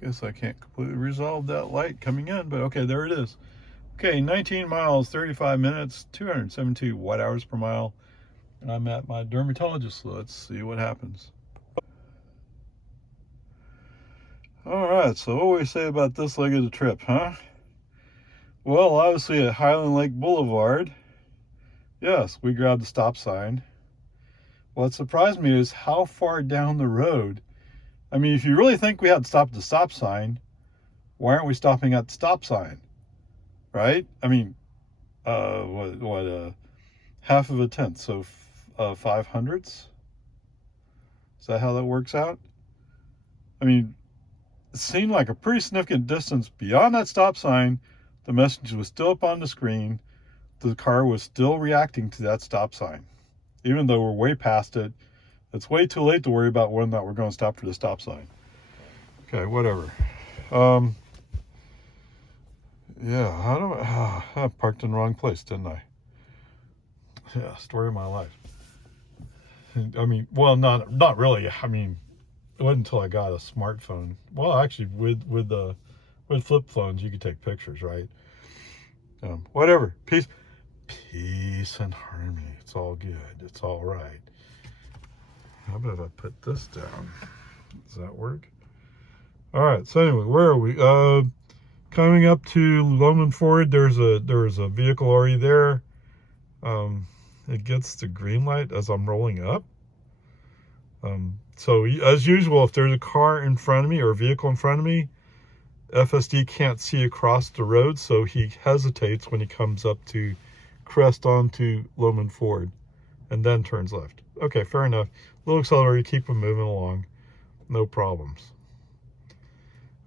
Guess I can't completely resolve that light coming in, but okay, there it is. Okay, 19 miles, 35 minutes, 272 watt hours per mile. And I'm at my dermatologist, so let's see what happens. All right, so what do we say about this leg of the trip, huh? Well, obviously at Highland Lake Boulevard, yes, we grabbed the stop sign. What surprised me is how far down the road. I mean, if you really think we had to stop at the stop sign, why aren't we stopping at the stop sign? Right? I mean, half of a tenth, so 5/100ths? Is that how that works out? I mean, it seemed like a pretty significant distance beyond that stop sign. The message was still up on the screen. The car was still reacting to that stop sign. Even though we're way past it, it's way too late to worry about whether or not we're going to stop for the stop sign. Okay, whatever. Yeah, I parked in the wrong place, didn't I? Yeah, story of my life. I mean, well, not really. I mean, it wasn't until I got a smartphone. Well, actually, with flip phones, you could take pictures, right? Whatever. Peace and harmony. It's all good. It's all right. How about if I put this down? Does that work? All right. So anyway, where are we? Coming up to Loman Ford, there's a vehicle already there. It gets the green light as I'm rolling up. So as usual, if there's a car in front of me or a vehicle in front of me, FSD can't see across the road, so he hesitates when he comes up to crest onto Loman Ford and then turns left. Okay, fair enough. Little accelerator, keep him moving along. No problems.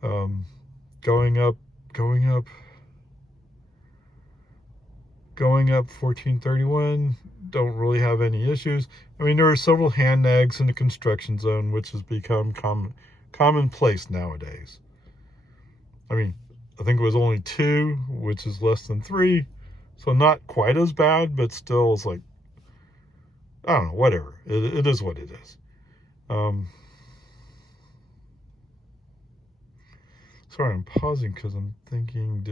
Going up 1431. Don't really have any issues. I mean, there are several hand nags in the construction zone, which has become commonplace nowadays. I mean, I think it was only 2, which is less than 3. So not quite as bad, but still it's like, I don't know, whatever. It is what it is. Sorry, I'm pausing because I'm thinking,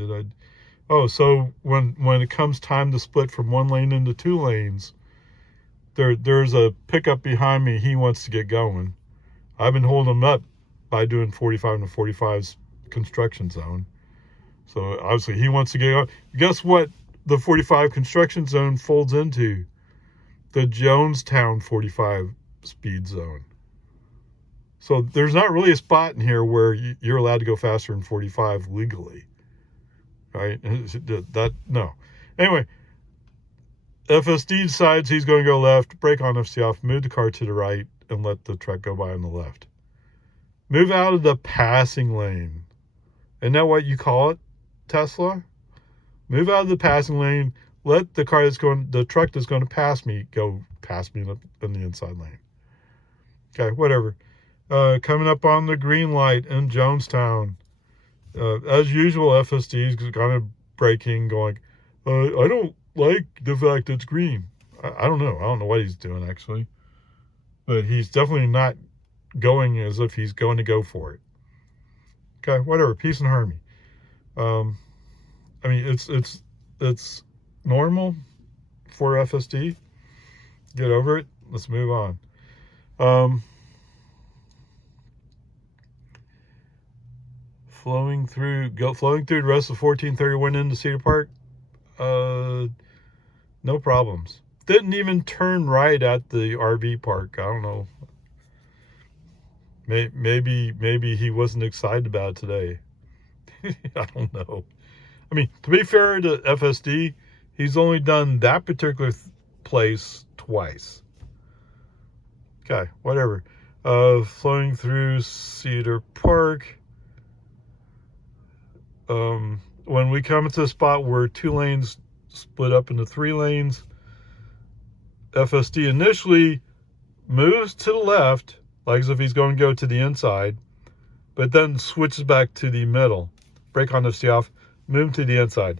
so when it comes time to split from 1 lane into 2 lanes, there's a pickup behind me. He wants to get going. I've been holding him up by doing 45 to 45's construction zone. So obviously he wants to get going. Guess what the 45 construction zone folds into? The Jonestown 45 speed zone. So there's not really a spot in here where you're allowed to go faster than 45 legally. Right? No. Anyway, FSD decides he's going to go left, brake on FSD off, move the car to the right, and let the truck go by on the left. Move out of the passing lane. Isn't that what you call it, Tesla? Move out of the passing lane. Let the truck that's going to pass me go past me in the inside lane. Okay, whatever. Coming up on the green light in Jonestown. As usual, FSD is kind of braking, going, I don't like the fact it's green. I don't know. I don't know what he's doing, actually. But he's definitely not going as if he's going to go for it. Okay, whatever. Peace and harmony. I mean, it's normal for FSD. Get over it. Let's move on. Flowing through the rest of 1431 into Cedar Park. No problems. Didn't even turn right at the RV park. I don't know. Maybe he wasn't excited about it today. I don't know. I mean, to be fair to FSD, he's only done that particular place twice. Okay, whatever. Flowing through Cedar Park. When we come to a spot where 2 lanes split up into 3 lanes, FSD initially moves to the left, like as if he's going to go to the inside, but then switches back to the middle. Brake on FSD off, move to the inside.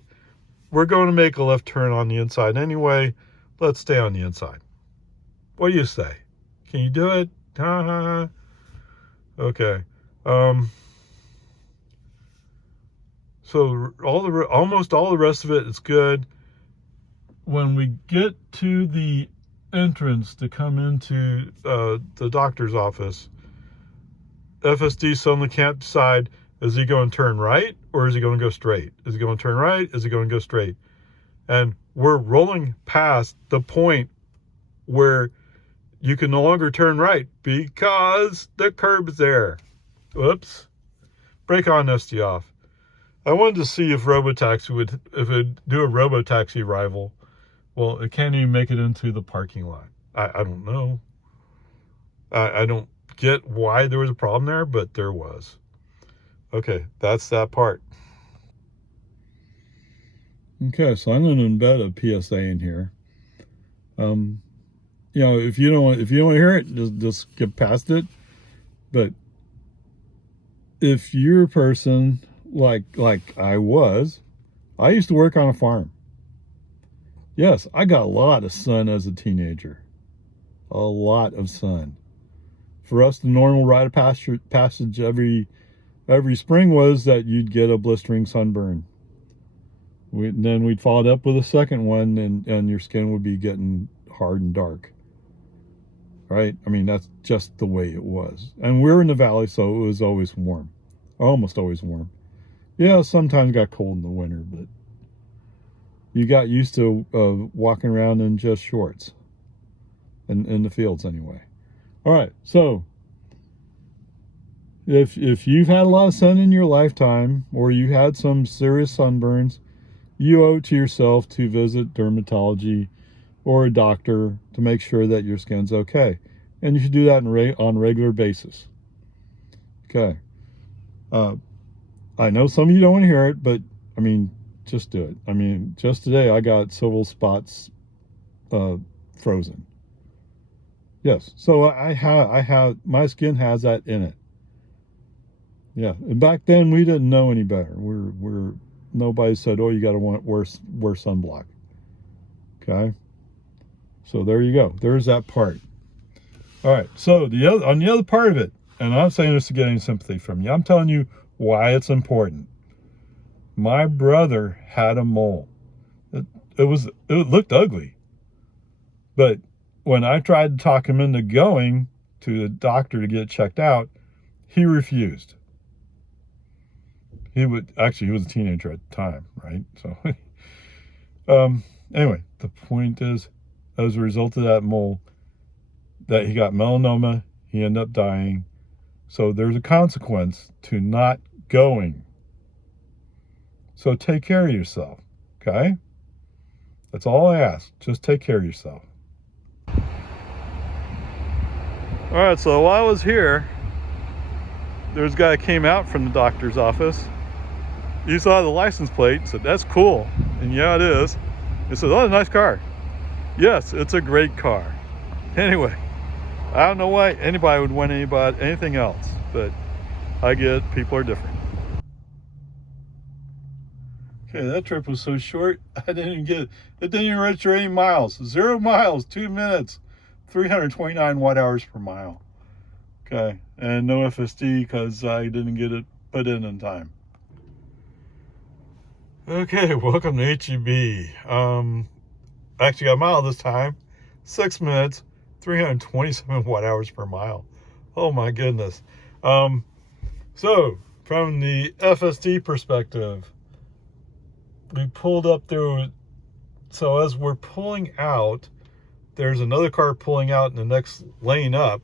We're going to make a left turn on the inside anyway. Let's stay on the inside. What do you say? Can you do it? Okay. So almost all the rest of it is good. When we get to the entrance to come into the doctor's office, FSD suddenly can't decide, is he going to turn right or is he going to go straight? Is he going to turn right? Is he going to go straight? And we're rolling past the point where you can no longer turn right because the curb is there. Whoops. Brake on, SD off. I wanted to see if Robotaxi if it'd do a Robotaxi rival. Well, it can't even make it into the parking lot. I don't know. I don't get why there was a problem there, but there was. Okay, that's that part. Okay, so I'm going to embed a PSA in here. You know, if you don't want to hear it, just get past it. But if you're a person like I was, I used to work on a farm. Yes, I got a lot of sun as a teenager. A lot of sun. For us, the normal rite of passage every spring was that you'd get a blistering sunburn. Then we'd follow it up with a second one, and your skin would be getting hard and dark. Right? I mean, that's just the way it was. And we're in the valley, so it was always warm. Almost always warm. Yeah, sometimes got cold in the winter, but you got used to walking around in just shorts. In the fields, anyway. All right, so if you've had a lot of sun in your lifetime, or you had some serious sunburns, you owe it to yourself to visit dermatology or a doctor to make sure that your skin's okay. And you should do that on a regular basis. Okay. I know some of you don't want to hear it, but I mean, just do it. I mean, just today I got several spots frozen. Yes, so I have my skin has that in it. Yeah, and back then we didn't know any better. Nobody said, "Oh, you got to wear sunblock." Okay, so there you go. There's that part. All right. So on the other part of it, and I'm not saying this to get any sympathy from you. I'm telling you why it's important. My brother had a mole. It looked ugly, but when I tried to talk him into going to the doctor to get it checked out, he refused. He was a teenager at the time, right? So, anyway, the point is, as a result of that mole, that he got melanoma, he ended up dying. So there's a consequence to not going. So take care of yourself, okay? That's all I ask. Just take care of yourself. All right, so while I was here, there's a guy that came out from the doctor's office. He saw the license plate, said, "That's cool." And yeah, it is. He said, "Oh, nice car." Yes, it's a great car. Anyway, I don't know why anybody would want anything else, but I get people are different. Okay, that trip was so short, it didn't even register any miles. 0 miles, 2 minutes, 329 watt hours per mile. Okay, and no FSD because I didn't get it put in time. Okay, welcome to HEB. Actually got a mile this time. 6 minutes, 327 watt hours per mile. Oh my goodness. So from the FSD perspective, we pulled up there. So as we're pulling out, there's another car pulling out in the next lane up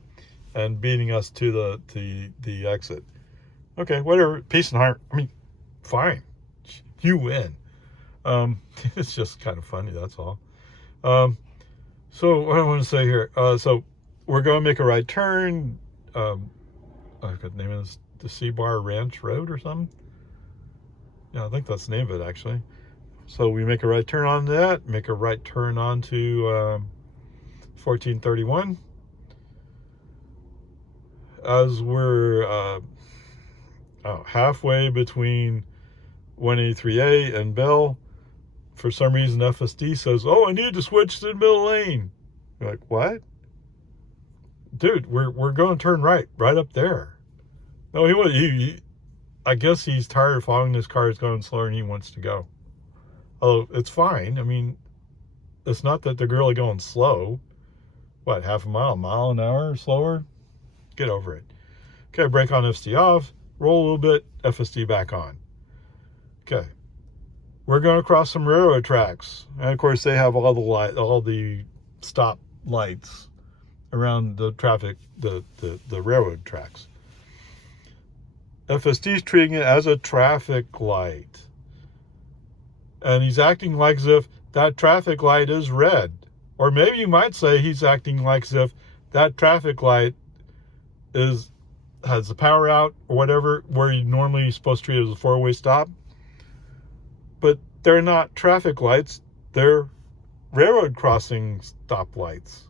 and beating us to the exit. Okay, whatever. Peace and heart. I mean, fine. You win. It's just kind of funny, that's all. So what I want to say here, so we're going to make a right turn. I forgot the name of this, the C-Bar Ranch Road or something. Yeah, I think that's the name of it, actually. So we make a right turn on that, make a right turn onto 1431. As we're halfway between 183A and Bell, for some reason FSD says, "Oh, I need to switch to the middle lane." You're like, "What? Dude, we're going to turn right up there." No, I guess he's tired of following his car is going slower and he wants to go. Oh, it's fine. I mean, it's not that they're really going slow. What, half a mile an hour or slower? Get over it. Okay, brake on, FSD off, roll a little bit, FSD back on. Okay. We're going to cross some railroad tracks. And of course, they have all the stop lights around the traffic, the railroad tracks. FSD's treating it as a traffic light. And he's acting like as if that traffic light is red. Or maybe you might say he's acting like as if that traffic light has the power out or whatever, where you normally supposed to treat it as a four-way stop. But they're not traffic lights. They're railroad crossing stop lights.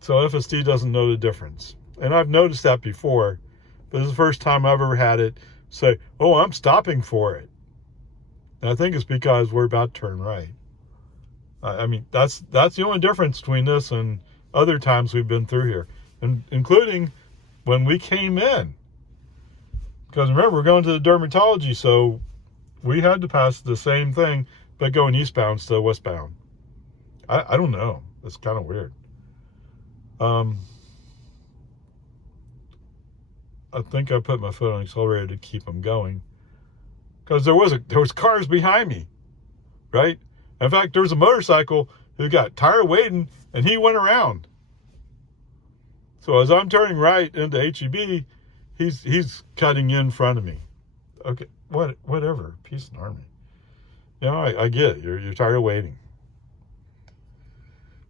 So FSD doesn't know the difference. And I've noticed that before. But this is the first time I've ever had it say, oh, I'm stopping for it. And I think it's because we're about to turn right. I mean, that's the only difference between this and other times we've been through here, and including when we came in. Because remember, we're going to the dermatology, so we had to pass the same thing, but going eastbound instead of westbound. I don't know. It's kind of weird. I think I put my foot on the accelerator to keep them going, because there was cars behind me, right? In fact, there was a motorcycle who got tired of waiting, and he went around. So as I'm turning right into HEB, he's cutting in front of me. Okay, whatever, peace and harmony. You know, I get it. You're tired of waiting.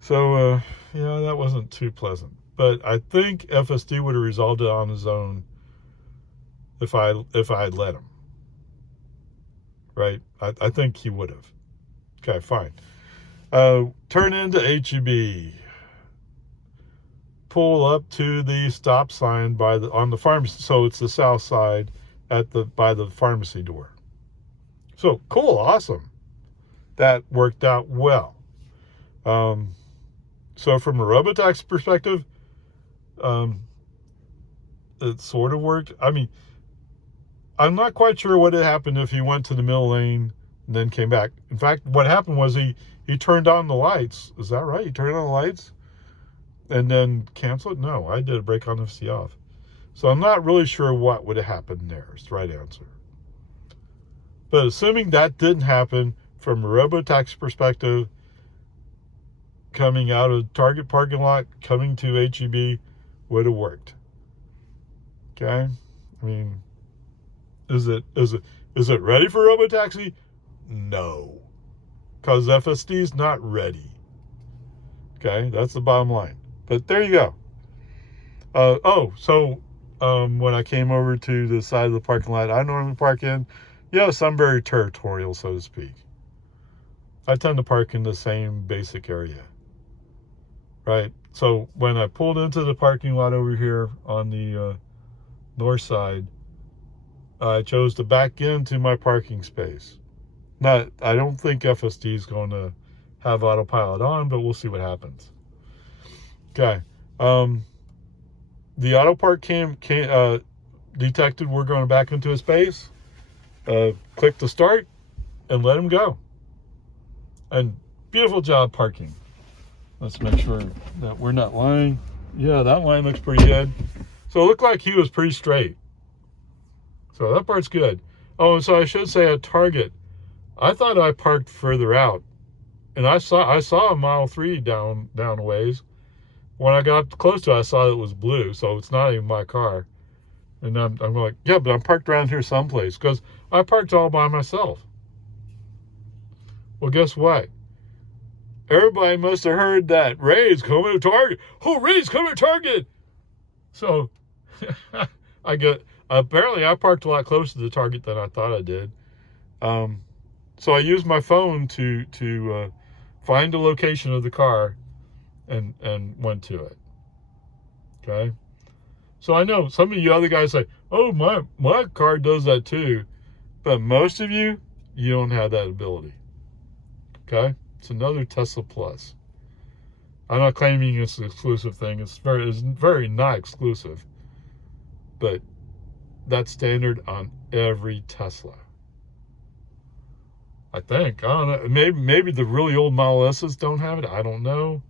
So yeah, that wasn't too pleasant. But I think FSD would have resolved it on his own if I had let him. Right? I think he would have. Okay, fine. Turn into HEB. Pull up to the stop sign on the pharmacy. So it's the south side by the pharmacy door. So cool, awesome. That worked out well. So from a robotaxi perspective, it sort of worked. I mean, I'm not quite sure what had happened if he went to the middle lane and then came back. In fact, what happened was he turned on the lights. Is that right? He turned on the lights and then canceled? No, I did a brake on, FSD off. So I'm not really sure what would have happened there is the right answer. But assuming that didn't happen, from a robotaxi perspective, coming out of Target parking lot, coming to HEB would have worked. Okay? I mean, is it ready for robotaxi? No. Because FSD's not ready. Okay? That's the bottom line. But there you go. When I came over to the side of the parking lot I normally park in, yes, I'm very territorial, so to speak. I tend to park in the same basic area. Right? So when I pulled into the parking lot over here on the north side, I chose to back into my parking space. Now, I don't think FSD is going to have autopilot on, but we'll see what happens. Okay. The auto park detected we're going back into a space. Click to start and let him go. And beautiful job parking. Let's make sure that we're not lying. Yeah, that line looks pretty good. So it looked like he was pretty straight. So that part's good. Oh, and so I should say at Target, I thought I parked further out. And I saw a Model 3 down a ways. When I got close to it, I saw it was blue, so it's not even my car. And I'm like, yeah, but I'm parked around here someplace, because I parked all by myself. Well, guess what? Everybody must have heard that Ray's coming to Target. Oh, Ray's coming to Target. So apparently I parked a lot closer to the Target than I thought I did. So I used my phone to find the location of the car and went to it. Okay. So I know some of you other guys say, oh, my car does that too. But most of you don't have that ability. Okay. It's another Tesla Plus. I'm not claiming it's an exclusive thing. It's very not exclusive. But that standard on every Tesla. I think. I don't know. Maybe the really old Model S's don't have it. I don't know.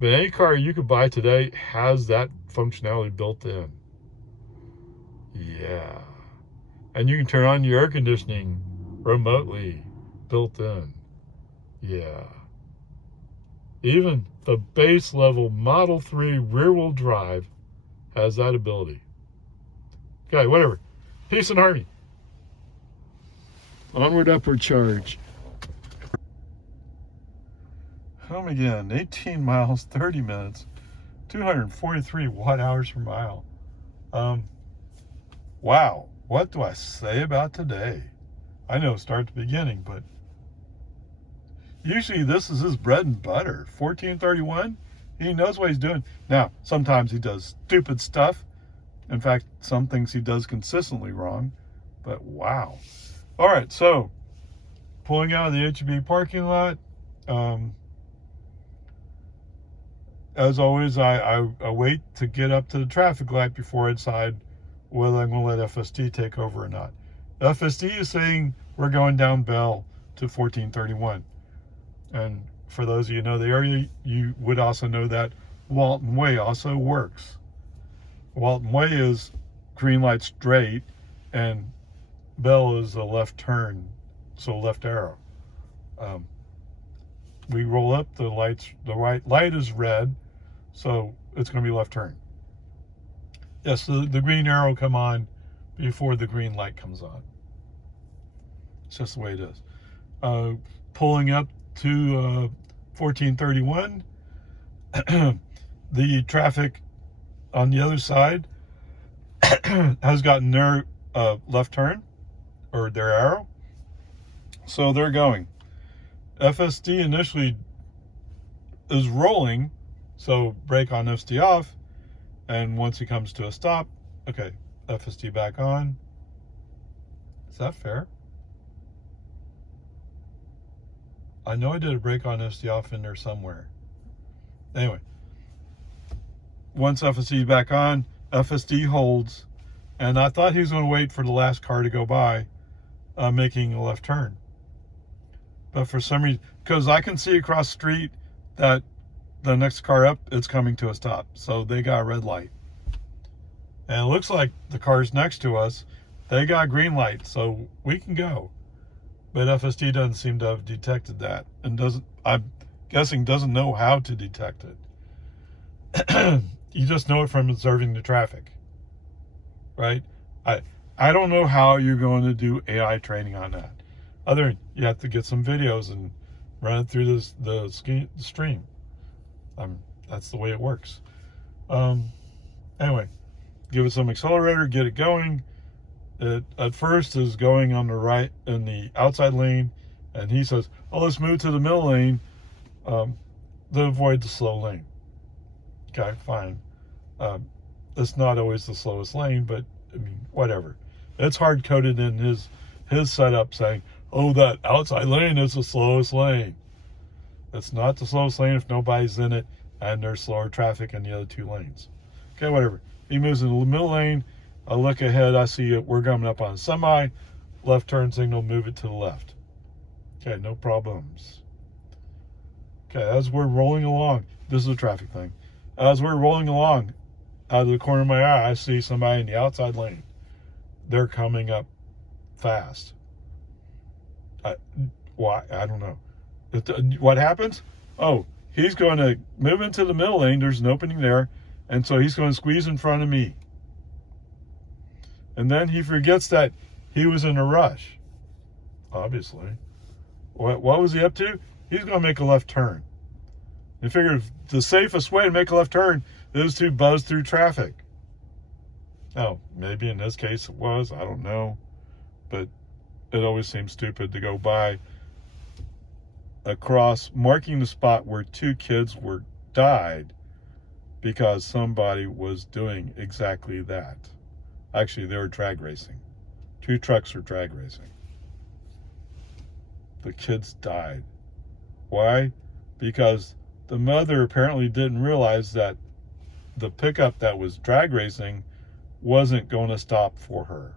But any car you could buy today has that functionality built in. Yeah. And you can turn on your air conditioning remotely, built in. Yeah. Even the base level Model 3 rear-wheel drive has that ability. Okay, whatever. Peace and harmony. Onward, upward charge. Home again. 18 miles, 30 minutes, 243 watt-hours per mile. Wow. What do I say about today? I know start to beginning, but usually this is his bread and butter. 1431. He knows what he's doing. Now, sometimes he does stupid stuff. In fact, some things he does consistently wrong. But wow. All right, so pulling out of the HEB parking lot. As always, I wait to get up to the traffic light before I decide whether I'm going to let FSD take over or not. FSD is saying we're going down Bell to 1431. And for those of you who know the area, you would also know that Walton Way also works. Walton Way is green light straight, and Bell is a left turn, so left arrow. We roll up, the right light is red, so it's going to be left turn. Yes, the green arrow come on before the green light comes on. It's just the way it is. Pulling up to 1431, the traffic on the other side has gotten their left turn, or their arrow, so they're going. FSD initially is rolling, so brake on, FSD off, and once he comes to a stop, okay, FSD back on. Is that fair? I know I did a brake on, FSD off in there somewhere. Anyway, once FSD back on, FSD holds, and I thought he was going to wait for the last car to go by, making a left turn. But for some reason, because I can see across the street that the next car up is coming to a stop, so they got a red light. And it looks like the cars next to us, they got a green light, so we can go. But FSD doesn't seem to have detected that, and I'm guessing doesn't know how to detect it. You just know it from observing the traffic, right? I don't know how you're going to do AI training on that. Other than you have to get some videos and run it through the stream. That's the way it works. Anyway, give it some accelerator, get it going. It at first is going on the right in the outside lane, and he says, "Oh, let's move to the middle lane to avoid the slow lane." Okay, fine. It's not always the slowest lane, but I mean, whatever. It's hard coded in his setup saying, "Oh, that outside lane is the slowest lane." It's not the slowest lane if nobody's in it and there's slower traffic in the other two lanes. Okay, whatever. He moves in the middle lane. I look ahead. I see we're coming up on a semi. Left turn signal, move it to the left. Okay, no problems. Okay, as we're rolling along, this is a traffic thing. As we're rolling along, out of the corner of my eye, I see somebody in the outside lane. They're coming up fast. Why? I don't know. What happens? Oh, he's going to move into the middle lane. There's an opening there. And so he's going to squeeze in front of me. And then he forgets that he was in a rush. Obviously. What was he up to? He's going to make a left turn. He figured the safest way to make a left turn is to buzz through traffic. Now, maybe in this case it was. I don't know. But it always seems stupid to go by across, marking the spot where two kids died because somebody was doing exactly that. Actually, they were drag racing. Two trucks were drag racing. The kids died. Why? Because the mother apparently didn't realize that the pickup that was drag racing wasn't going to stop for her.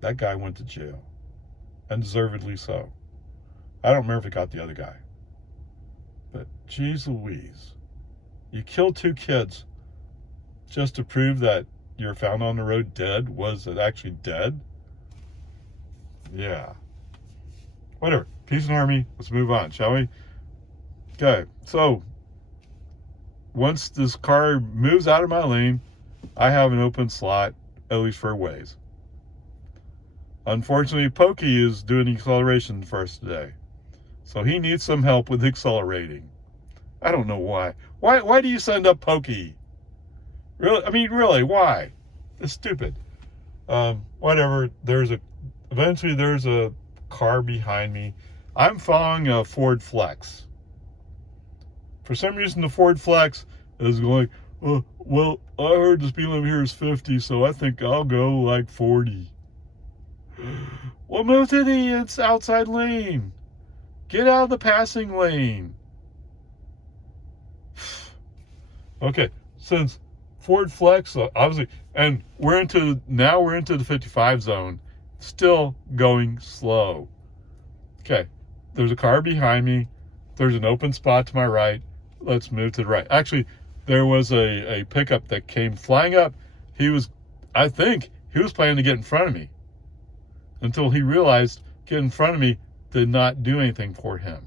That guy went to jail, and deservedly so. I don't remember if it got the other guy. But geez Louise, you killed 2 kids just to prove that you're found on the road dead. Was it actually dead? Yeah. Whatever. Peace and harmony. Let's move on, shall we? Okay. So, once this car moves out of my lane, I have an open slot, at least for a ways. Unfortunately, Pokey is doing acceleration first today. So he needs some help with accelerating. I don't know why. Why do you send up Pokey? Really? I mean, really, why? It's stupid. Whatever. Eventually there's a car behind me. I'm following a Ford Flex. For some reason, the Ford Flex is going, oh, well, I heard the speed limit here is 50, so I think I'll go like 40. Well, move to the outside lane. Get out of the passing lane. Okay, since Ford Flex, obviously, and we're into the 55 zone, still going slow. Okay, there's a car behind me. There's an open spot to my right. Let's move to the right. Actually, there was a pickup that came flying up. I think he was planning to get in front of me until he realized get in front of me did not do anything for him.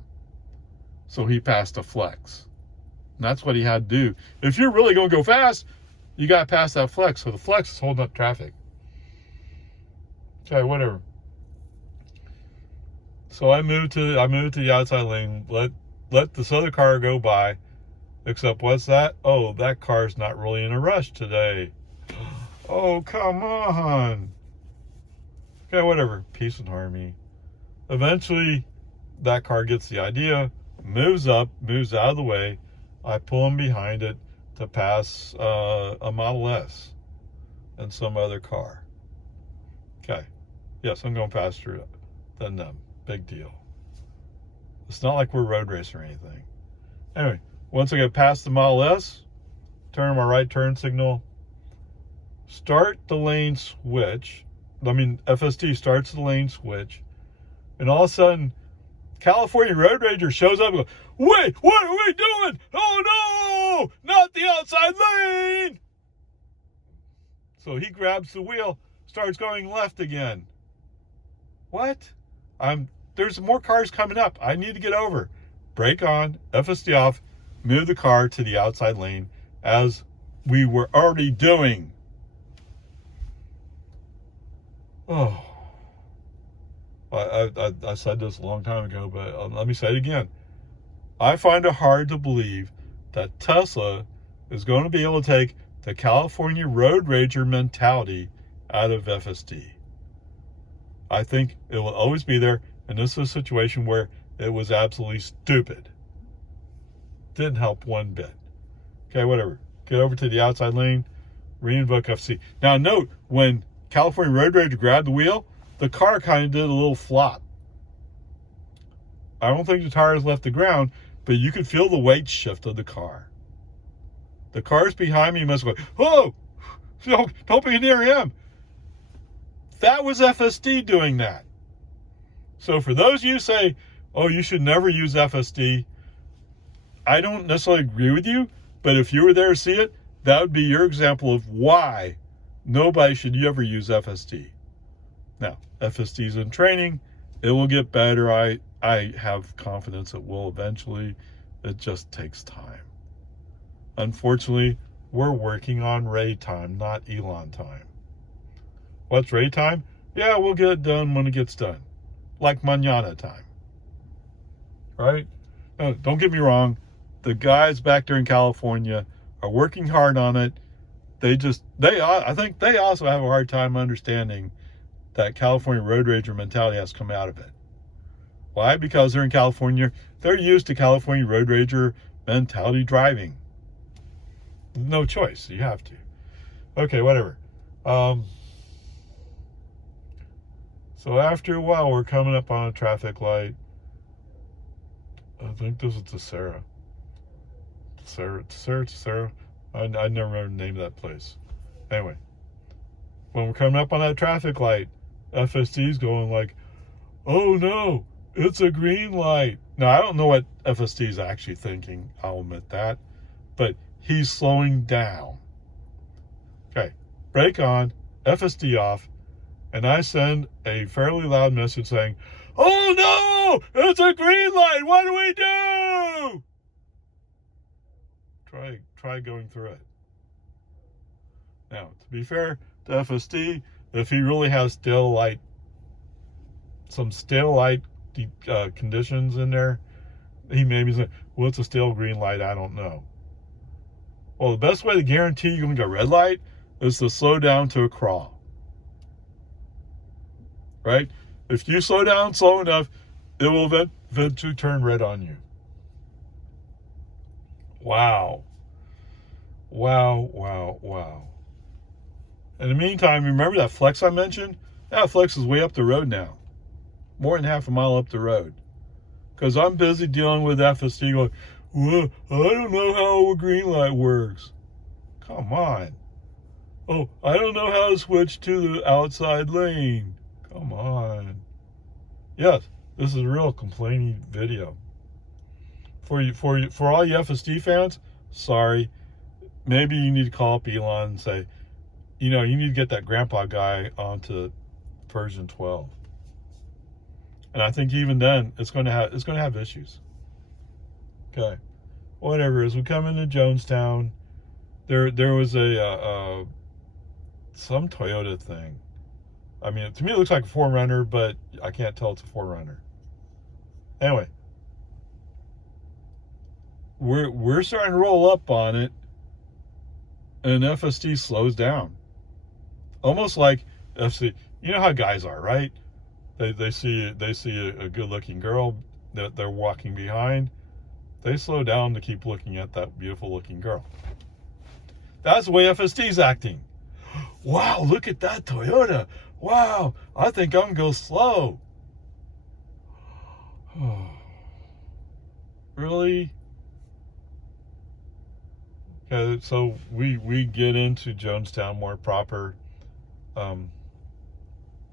So he passed a Flex. And that's what he had to do. If you're really going to go fast, you got to pass that Flex. So the Flex is holding up traffic. Okay, whatever. So I moved to the outside lane. Let this other car go by. Except what's that? Oh, that car's not really in a rush today. Oh, come on. Okay, whatever. Peace and harmony. Eventually, that car gets the idea, moves out of the way. I pull him behind it to pass a Model S and some other car. Okay. Yes, I'm going faster than them. Big deal. It's not like we're road racing or anything. Anyway, once I get past the Model S, turn on my right turn signal, start the lane switch. FSD starts the lane switch, and all of a sudden, California Road Ranger shows up and goes, wait, what are we doing? Oh no, not the outside lane. So he grabs the wheel, starts going left again. What? There's more cars coming up. I need to get over. Brake on, FSD off, move the car to the outside lane as we were already doing. Oh. I said this a long time ago, but let me say it again. I find it hard to believe that Tesla is going to be able to take the California Road Ranger mentality out of FSD. I think it will always be there, and this is a situation where it was absolutely stupid. Didn't help one bit. Okay, whatever. Get over to the outside lane, reinvoke FSD. Now note, when California Road Ranger grabbed the wheel, the car kind of did a little flop. I don't think the tires left the ground, but you could feel the weight shift of the car. The cars behind me must go, oh, don't be near him. That was FSD doing that. So for those of you who say, oh, you should never use FSD, I don't necessarily agree with you, but if you were there to see it, that would be your example of why nobody should ever use FSD. Now, FSD is in training. It will get better. I have confidence it will eventually. It just takes time. Unfortunately, we're working on Ray time, not Elon time. What's Ray time? Yeah, we'll get it done when it gets done. Like mañana time. Right? No, don't get me wrong. The guys back there in California are working hard on it. I think they also have a hard time understanding that California Road Ranger mentality has come out of it. Why? Because they're in California. They're used to California Road Ranger mentality driving. No choice. You have to. Okay, whatever. So after a while, we're coming up on a traffic light. I think this is Tessera. I never remember the name of that place. Anyway, when we're coming up on that traffic light, FSD's going like, oh no, it's a green light. Now, I don't know what FSD is actually thinking, I'll admit that, but he's slowing down. Okay, brake on, FSD off, and I send a fairly loud message saying, oh no, it's a green light, what do we do? Try going through it. Now, to be fair to FSD, if he really has some stale light conditions in there, he maybe say, what's a stale green light? I don't know. Well, the best way to guarantee you're going to get a red light is to slow down to a crawl. Right? If you slow down slow enough, it will eventually turn red on you. Wow. Wow, wow, wow. In the meantime, remember that flex I mentioned? That flex is way up the road now. More than half a mile up the road. Because I'm busy dealing with FSD going, well, I don't know how a green light works. Come on. Oh, I don't know how to switch to the outside lane. Come on. Yes, this is a real complaining video. For all you FSD fans, sorry. Maybe you need to call up Elon and say, you need to get that grandpa guy onto version 12. And I think even then it's going to have issues. Okay. Whatever. As we come into Jonestown, there was some Toyota thing. I mean, to me it looks like a 4Runner, but I can't tell it's a 4Runner. Anyway, we're starting to roll up on it, and FSD slows down. Almost like FSD. You know how guys are, right? They see a good-looking girl that they're walking behind. They slow down to keep looking at that beautiful-looking girl. That's the way FSD's acting. Wow, look at that Toyota. Wow, I think I'm going to go slow. Really? Okay, so we get into Jonestown more proper.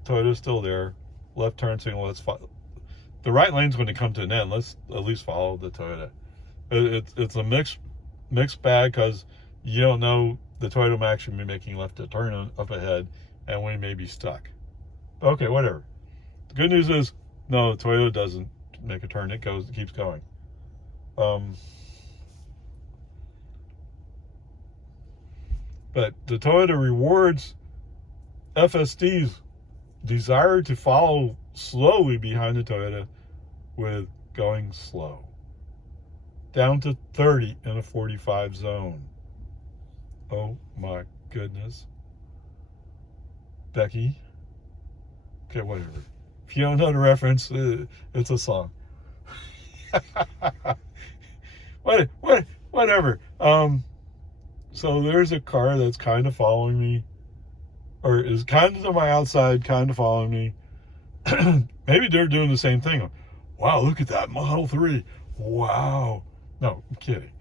Toyota's still there. Left turn signal. The right lane's going to come to an end. Let's at least follow the Toyota. It's a mixed bag because you don't know the Toyota may actually be making left to turn up ahead, and we may be stuck. Okay, whatever. The good news is, no, the Toyota doesn't make a turn. It keeps going. But the Toyota rewards FSD's desire to follow slowly behind the Toyota with going slow. Down to 30 in a 45 zone. Oh my goodness. Becky. Okay, whatever. If you don't know the reference, it's a song. Whatever. So there's a car that's kind of following me, or is kind of to my outside, kind of following me. Maybe they're doing the same thing. Wow, look at that Model 3. Wow. No, I'm kidding.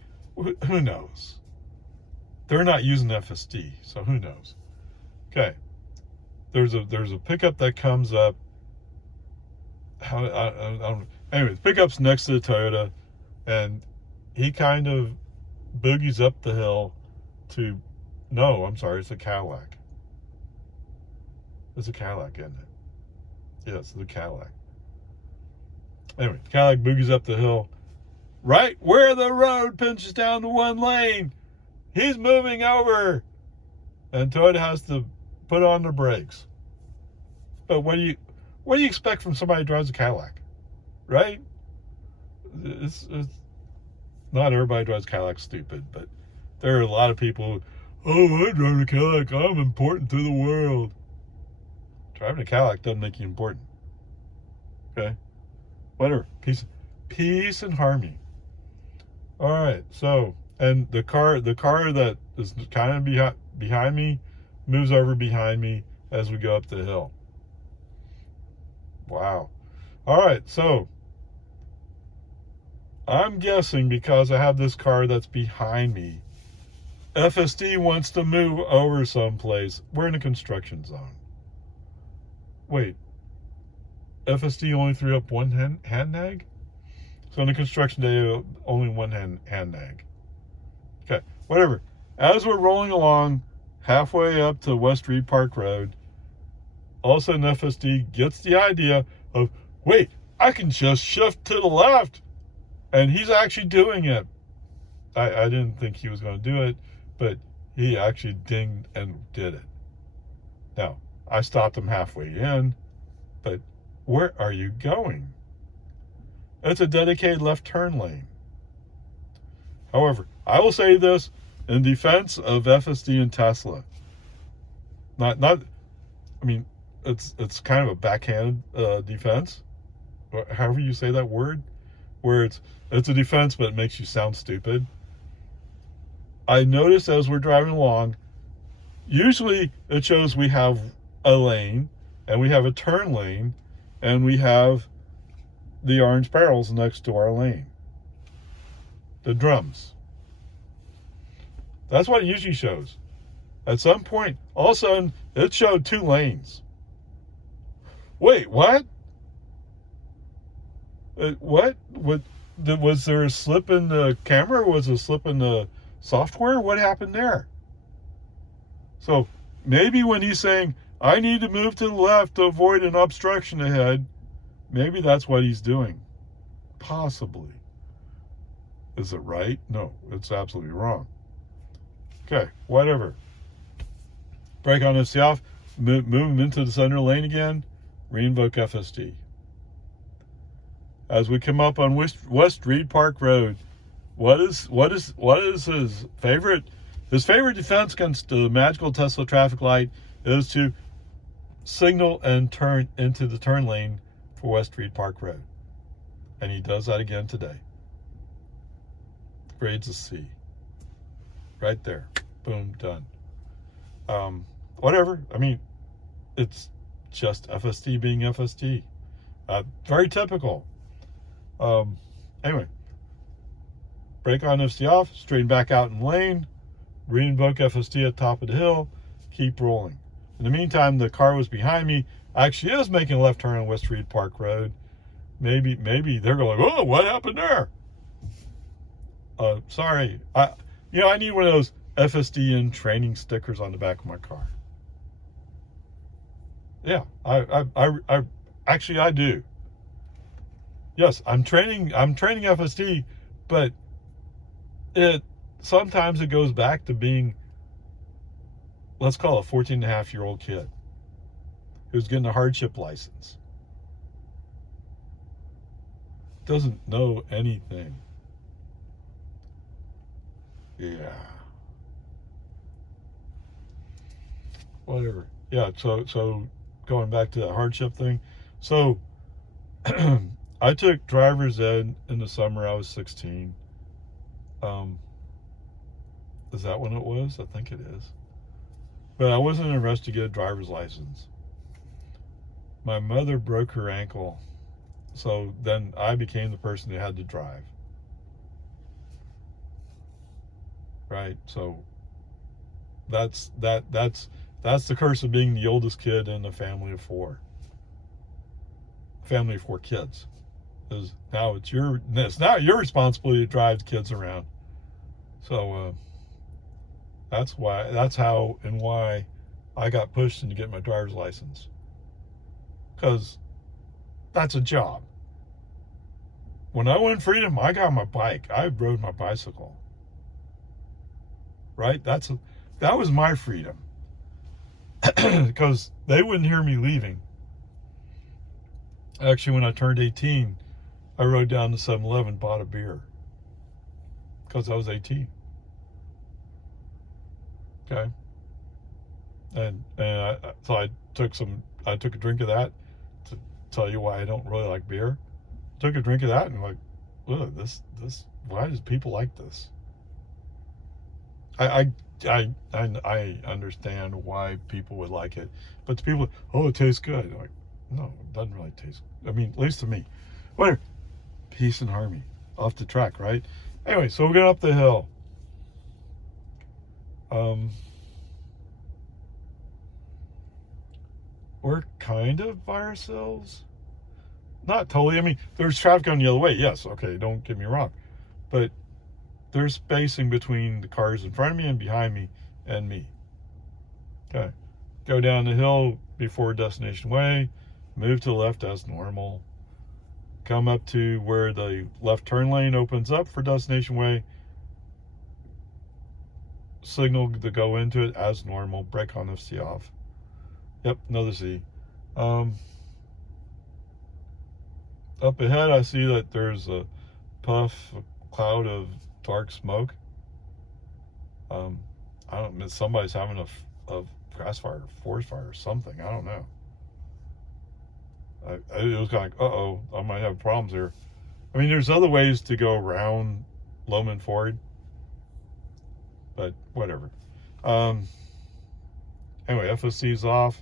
Who knows? They're not using FSD, so who knows? Okay. There's a pickup that comes up. Anyway, the pickup's next to the Toyota, and he kind of boogies up the hill to, no, I'm sorry, it's a Cadillac. It's a Cadillac, isn't it? Yes, it's a Cadillac. Anyway, the Cadillac boogies up the hill, right where the road pinches down to one lane. He's moving over, and Toyota has to put on the brakes. But what do you expect from somebody who drives a Cadillac, right? It's not everybody drives Cadillac stupid, but there are a lot of people who, I drive a Cadillac, I'm important to the world. Driving a Cadillac doesn't make you important. Okay? Whatever. Peace and harmony. Alright, so, and the car that is kind of behind me moves over behind me as we go up the hill. Wow. Alright, so I'm guessing because I have this car that's behind me, FSD wants to move over someplace. We're in a construction zone. Wait, FSD only threw up one hand nag? So in a construction day, only one hand nag. Okay, whatever. As we're rolling along, halfway up to West Reed Park Road, all of a sudden FSD gets the idea of, wait, I can just shift to the left. And he's actually doing it. I didn't think he was going to do it, but he actually dinged and did it. Now, I stopped him halfway in, but where are you going? It's a dedicated left turn lane. However, I will say this in defense of FSD and Tesla. I mean, it's kind of a backhanded defense, however you say that word, where it's a defense, but it makes you sound stupid. I noticed as we're driving along, usually it shows we have a lane, and we have a turn lane, and we have the orange barrels next to our lane. The drums. That's what it usually shows. At some point, all of a sudden, it showed 2 lanes. Wait, what? What? Was there a slip in the camera? Was there a slip in the software? What happened there? So maybe when he's saying, I need to move to the left to avoid an obstruction ahead, maybe that's what he's doing. Possibly. Is it right? No, it's absolutely wrong. Okay, whatever. Brake on FSD off, move him into the center lane again, re-invoke FSD. As we come up on West Reed Park Road, what is his favorite? His favorite defense against the magical Tesla traffic light is to signal and turn into the turn lane for West Reed Park Road. And he does that again today. Grades a C. Right there. Boom, done. Whatever. I mean, it's just FSD being FSD. Very typical. Anyway. Brake on FSD off, straighten back out in lane, re-invoke FSD at top of the hill, keep rolling. In the meantime, the car was behind me, actually is making a left turn on West Reed Park Road. Maybe they're going, oh, what happened there? Sorry. I need one of those FSD in training stickers on the back of my car. Yeah, I actually I do. Yes, I'm training FSD, but sometimes it goes back to being, let's call it a 14-and-a-half-year-old kid who's getting a hardship license. Doesn't know anything. Yeah. Whatever. Yeah, so going back to that hardship thing. So I took driver's ed in the summer. I was 16. Is that when it was? I think it is. But I wasn't in a rush to get a driver's license. My mother broke her ankle, so then I became the person who had to drive. Right? So that's the curse of being the oldest kid in a family of 4. Family of 4 kids. Is now it's now your responsibility to drive the kids around. So that's how and why I got pushed into getting my driver's license. Because that's a job. When I went freedom, I got my bike. I rode my bicycle. Right? That was my freedom. Because they wouldn't hear me leaving. Actually, when I turned 18, I rode down to 7-Eleven, bought a beer. Because I was 18. Okay? And so I took a drink of that to tell you why I don't really like beer. Took a drink of that and like, ugh, this why does people like this? I understand why people would like it, but the people, oh, it tastes good. I'm like, no, it doesn't really taste. I mean, at least to me. Whatever. Peace and harmony. Off the track, right? Anyway, so we got up the hill. We're kind of by ourselves. Not totally. I mean, there's traffic going the other way. Yes, okay, don't get me wrong. But there's spacing between the cars in front of me and behind me and me. Okay. Go down the hill before Destination Way. Move to the left as normal. Come up to where the left turn lane opens up for Destination Way. Signal to go into it as normal. Brake on FSD off. Yep, another C. Up ahead, I see that there's a cloud of dark smoke. I don't know, somebody's having a grass fire, forest fire, or something. I don't know. It was kind of like, uh-oh, I might have problems here. I mean, there's other ways to go around Loman Ford, but whatever. Anyway, FSD's off.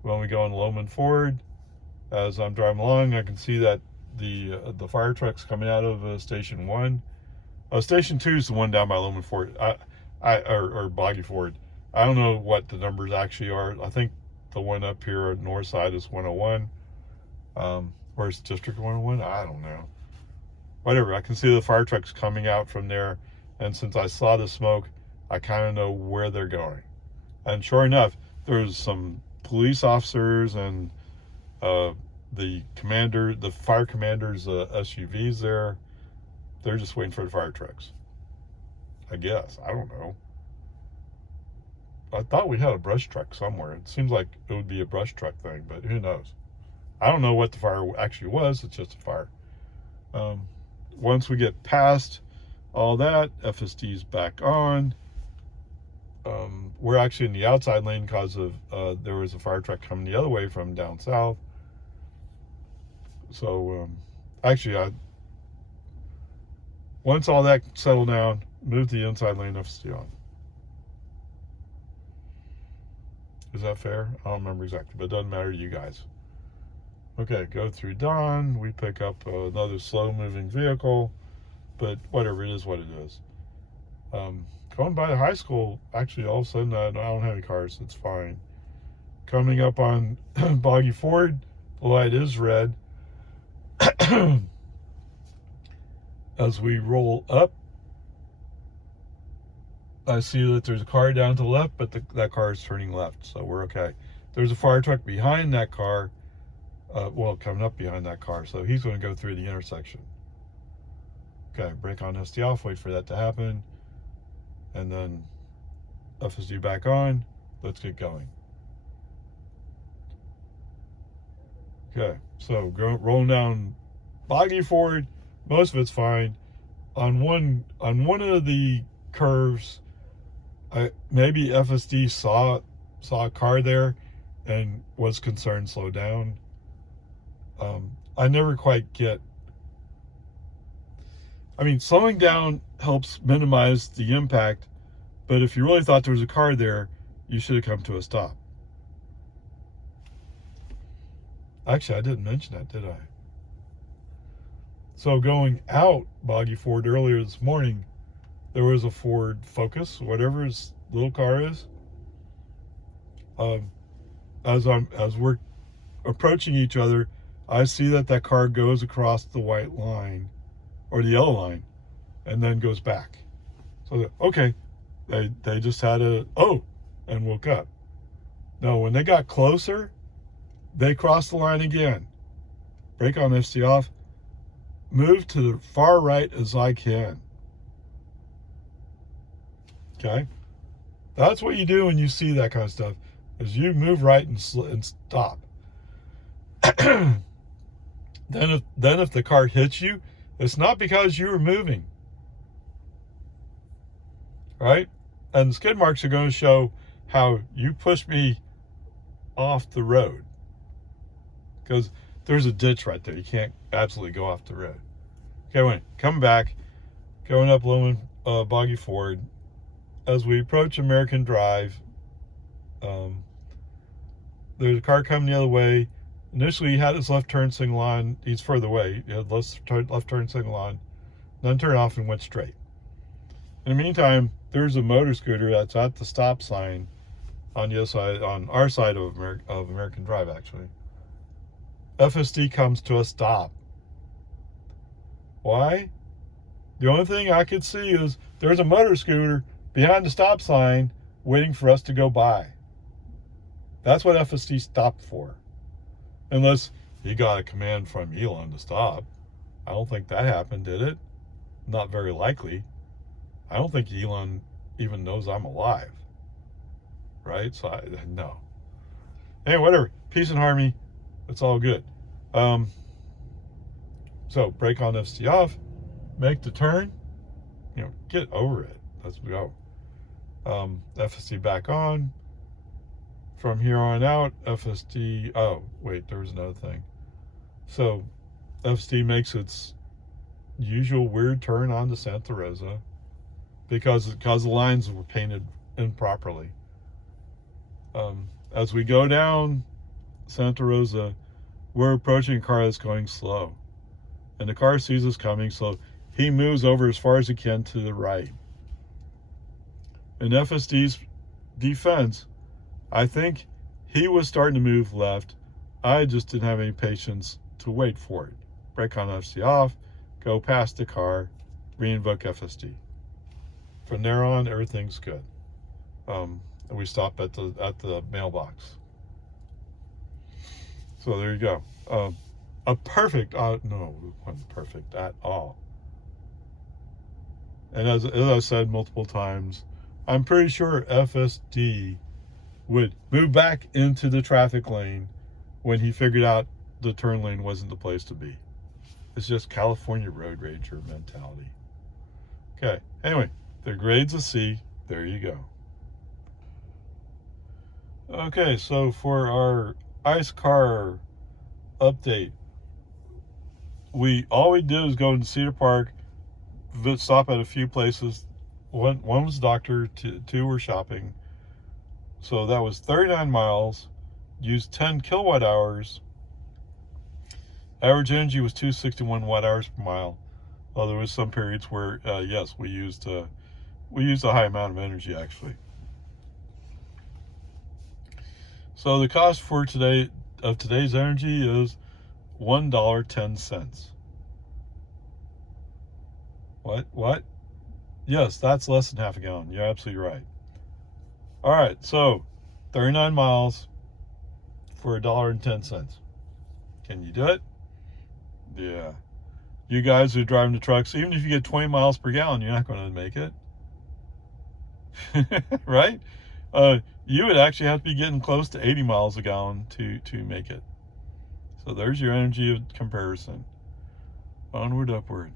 When we go on Loman Ford, as I'm driving along, I can see that the fire truck's coming out of Station 1. Station 2 is the one down by Loman Ford, or Boggy Ford. I don't know what the numbers actually are. I think the one up here on the north side is 101. Where's District 101? I don't know. Whatever. I can see the fire trucks coming out from there, and since I saw the smoke, I kind of know where they're going. And sure enough, there's some police officers and the fire commander's SUVs there. They're just waiting for the fire trucks, I guess. I don't know. I thought we had a brush truck somewhere. It seems like it would be a brush truck thing, but who knows? I don't know what the fire actually was. It's just a fire. Once we get past all that, FSD's back on. We're actually in the outside lane because of there was a fire truck coming the other way from down south. So actually, once all that settled down, moved to the inside lane, FSD on. Is that fair? I don't remember exactly, but it doesn't matter to you guys. Okay, go through dawn. We pick up another slow-moving vehicle, but whatever, it is what it is. Going by the high school, actually, all of a sudden, I don't have any cars. It's fine. Coming up on Boggy Ford, the light is red. As we roll up, I see that there's a car down to the left, but that car is turning left, so we're okay. There's a fire truck behind that car, coming up behind that car, so he's going to go through the intersection. Okay, brake on, FSD off, wait for that to happen, and then FSD back on. Let's get going. Okay, so rolling down Boggy Ford, most of it's fine. On one of the curves, maybe FSD saw a car there and was concerned, slow down. I never quite get. I mean, slowing down helps minimize the impact, but if you really thought there was a car there, you should have come to a stop. Actually, I didn't mention that, did I? So going out Boggy Ford earlier this morning, there was a Ford Focus, whatever his little car is. As we're approaching each other, I see that car goes across the white line or the yellow line and then goes back. So okay, they just had and woke up. No, when they got closer, they crossed the line again. Brake on, FSD off. Move to the far right as I can. Okay? That's what you do when you see that kind of stuff, is you move right and stop. Then if the car hits you, it's not because you were moving. Right? And the skid marks are going to show how you pushed me off the road. Because there's a ditch right there. You can't absolutely go off the road. Okay, come back, going up Loman Boggy Ford. As we approach American Drive, there's a car coming the other way. Initially, he had his left turn signal on. He's further away. He had left turn signal on. Then turned off and went straight. In the meantime, there's a motor scooter that's at the stop sign on the other side, on our side of American Drive, actually. FSD comes to a stop. Why? The only thing I could see is there's a motor scooter behind the stop sign waiting for us to go by. That's what FSD stopped for. Unless he got a command from Elon to stop. I don't think that happened, did it? Not very likely. I don't think Elon even knows I'm alive. Right? So, no. Anyway, whatever. Peace and harmony. It's all good. So, brake on, FSD off. Make the turn. Get over it. Let's go. FSD back on. From here on out, FSD... Oh, wait, there was another thing. So, FSD makes its usual weird turn onto Santa Rosa because the lines were painted improperly. As we go down Santa Rosa, we're approaching a car that's going slow. And the car sees us coming, so he moves over as far as he can to the right. In FSD's defense, I think he was starting to move left. I just didn't have any patience to wait for it. Brake on, FSD off, go past the car, re-invoke FSD. From there on, everything's good. And we stop at the mailbox. So there you go. A perfect, no, it wasn't perfect at all. And as I said multiple times, I'm pretty sure FSD would move back into the traffic lane when he figured out the turn lane wasn't the place to be. It's just California road rager mentality. Okay, anyway, the grade's a C. There you go. Okay, so for our ICE car update, all we did was go into Cedar Park, stop at a few places. One was doctor, two were shopping. So that was 39 miles, used 10 kilowatt hours. Average energy was 261 watt hours per mile. Well, there was some periods where, yes, we used a high amount of energy, actually. So the cost for today's energy is $1.10. What? Yes, that's less than half a gallon. You're absolutely right. All right, so 39 miles for $1.10. Can you do it? Yeah. You guys who are driving the trucks, even if you get 20 miles per gallon, you're not going to make it. Right? You would actually have to be getting close to 80 miles a gallon to make it. So there's your energy comparison. Onward, upward.